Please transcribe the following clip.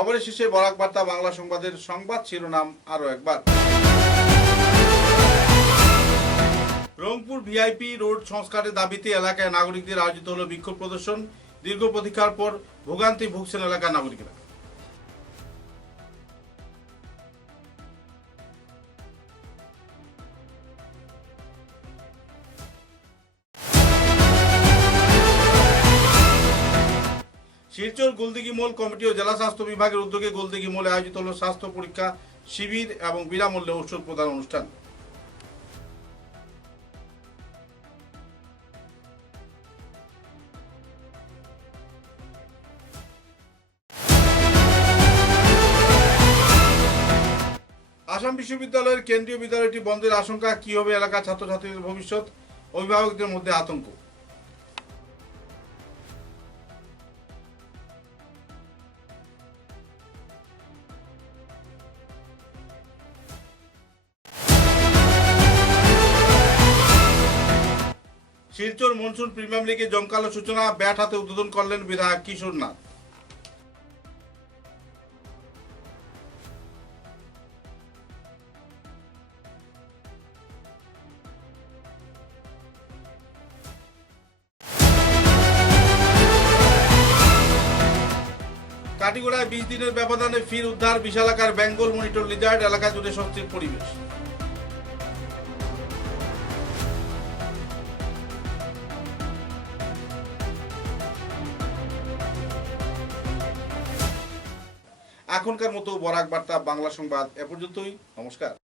অবশেষে বরাক বার্তা বাংলা সংবাদের সংবাদ শিরোনাম আরো একবার। রংপুর ভিআইপি রোড সংস্কারের দাবিতে এলাকায় নাগরিকদের আয়োজিত হলো বিক্ষোভ প্রদর্শন। দীর্ঘ প্রতীক্ষার পর ভোগান্তি ভুগছেন এলাকার নাগরিকরা। শিলচর গোলদিঘি মোল কমিটি ও জেলা স্বাস্থ্য বিভাগের উদ্যোগে গোলদিঘি মোলে আয়োজিত হল স্বাস্থ্য পরীক্ষা শিবির এবং বিনামূল্যে ওষুধ প্রদান অনুষ্ঠান। আসাম বিশ্ববিদ্যালয়ের কেন্দ্রীয় বিদ্যালয়টি বন্ধের আশঙ্কা, কি হবে এলাকার ছাত্রছাত্রীদের ভবিষ্যৎ, অভিভাবকদের মধ্যে আতঙ্ক। শিলচর মনসুন প্রিমিয়ার লিগে জমকালো সূচনা, ব্যাট হাতে উদ্বোধন করলেন বিধায়ক কিশোর নাথ। কাটিগড়ায় 20 দিনের ব্যবধানে ফির উদ্ধার বিশালাকার বেঙ্গল মনিটর লিজার্ড, এলাকা জুড়ে স্বস্তির পরিবেশ। এখনকার মতো বরাক বার্তা বাংলা সংবাদ এ পর্যন্তই। নমস্কার।